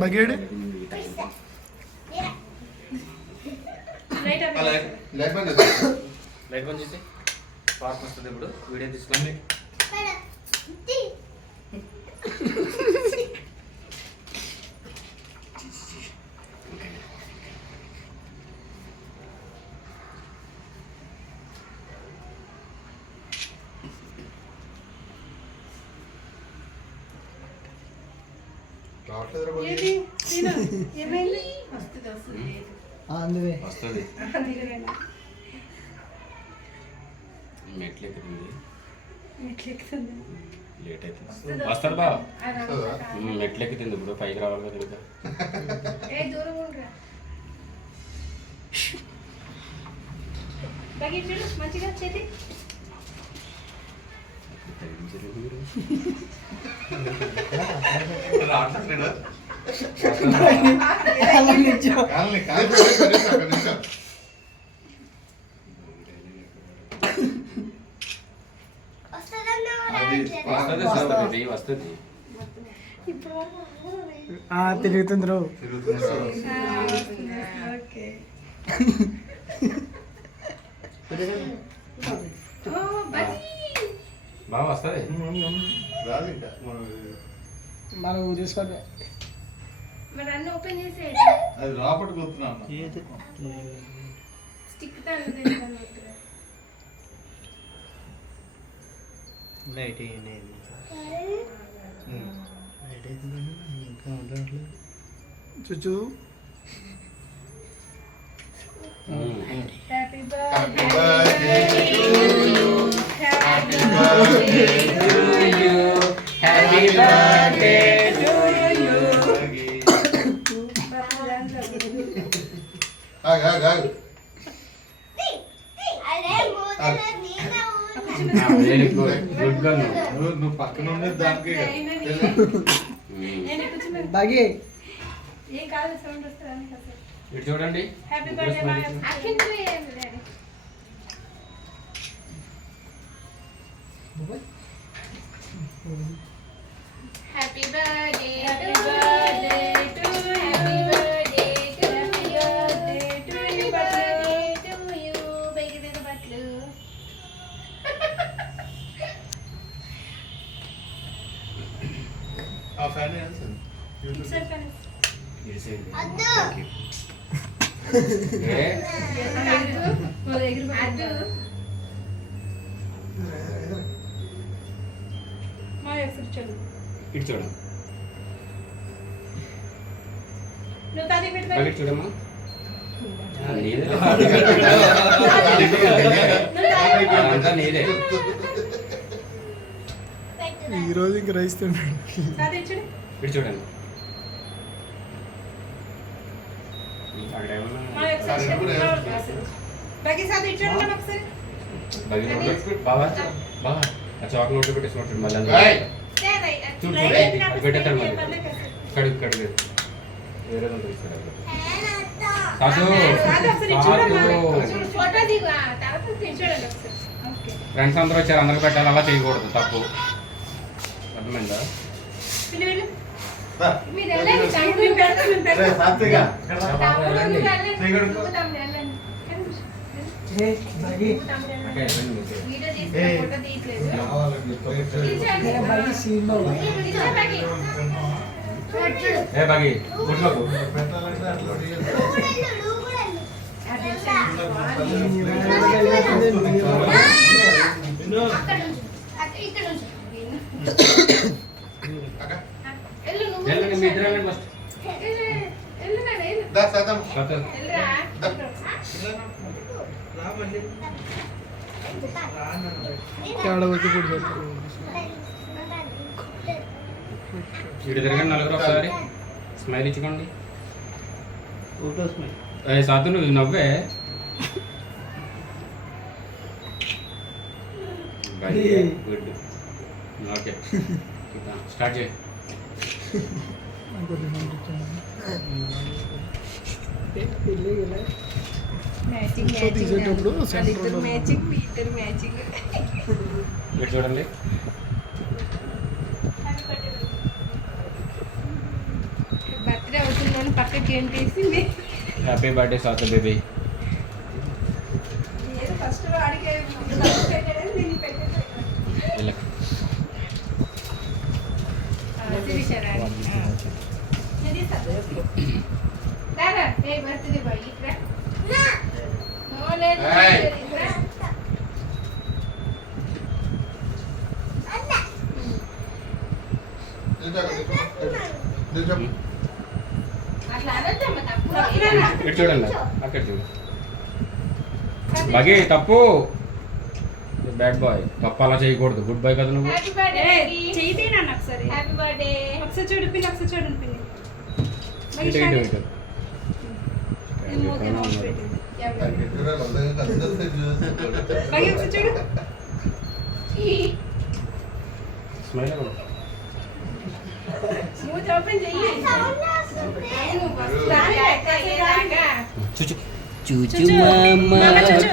బగేడు light బంద్ చేసి park వస్తుంది ఇప్పుడు వీడియో తీసుకోండి. వస్తుంది మెట్లు ఎక్కుతుంది లేట్ అవుతుంది వస్తారు బా మెట్లు ఎక్కుతుంది ఇప్పుడు పైకి రావాలి కదా ఇంకా మంచిగా చేతి వస్తుంది తిరుగుతుంది రో బాగా వస్తుంది మనం చూసుకోండి మరి అన్ని ఓపెన్ చేసే అది రాపటి కొడుతున్నా స్టిక్ లైట్ ఇంకా ఉండట్లేదు చూచు happy Happy birthday birthday to you. Happy happy birthday to you very good good గా నువ్వు పక్కన ఉండేది దానికి బాగి ఏం కాదు సౌండ్ వస్తుంది ఇటు చూడండి happy birthday Akhil happy birthday happy birthday to happy birthday to happy birthday to you బేగి బేగి బట్లు ఆ ఫ్యాన్ వేయాల్సింది సార్ ఫ్రెండ్స్ మా ఎఫర్ చలు ఇటు చూడండి నువ్వు తాది పెట్టు ఇటు చూడమ్మా నీదే ఈరోజు ఇంక రైస్ తిన్నాడు తాది చూడు ఇటు చూడండి అక్కడ మా ఎఫర్ బాకి సాది చూడండి ఒకసారి బాబా బాబా ఆ చాక్ నోట్లో పెట్టేసి నోట్ మళ్ళీ చూడు పెట్టేస్తాడు మళ్ళీ కడుగు కడుగు వేరే దాంట్లో ఇస్తాడు ఫోటో దిగు తర్వాత చూడండి ఒకసారి ఓకే ఫ్రెండ్స్ అందరూ వచ్చారు అందరికి పెట్టాలి అలా చేయకూడదు తప్పు అర్థమైందా పిల్లలు మీరు వెళ్ళండి టైం మేము పెడతాం సాత్విగా బాగి వీడియో తీసి ఫోటో తీయట్లేదు బాగి సీన్ లో ఏ బాగి గుడ్లోకు పెట్టాలంటే అట్లా వెళ్ళండి మీ ఇద్దరు వెళ్ళండి ఫస్ట్ వచ్చి కూడా ఇటు తిరగండి నలుగురు ఒకసారి స్మైల్ ఇచ్చుకోండి సాధు నువ్వు నవ్వే గుడ్ ఓకే స్టార్ట్ చేయి తీసేటప్పుడు ఇటు చూడండి అని పక్కకి ఏంటేసింది. Happy birthday Swathi baby. ఏదో ఫస్ట్ వాడికి పెట్టేది దీన్ని పెట్టేది. వీళ్ళకి శిరీషరా ఇది సబ్జెక్ట్ దారా ఏ బర్త్డే బాయ్ ఇట్రా నో లేదు ఏయ్. ఇట్రా అట్లా అనొద్దమ్మ తప్పు ఇటు చూడండి అక్కడ చూడు. బగే తప్పు. Bad boy. తప్పు అలా చేయకూడదు. గుడ్ బాయ్ కదా నువ్వు. హ్యాపీ బర్త్డే చేయి నాన్న ఒకసారి హ్యాపీ బర్త్డే ఒకసారి చూడు పిన్ని ఒకసారి చూడండి పిన్ని ఇటు ఇటు ఇటు. బగి ఒకసారి చూడు స్మైల్ స్మూత్ ఓపెన్ చెయ్యి చూచు చూచు. నాన్న చూచు.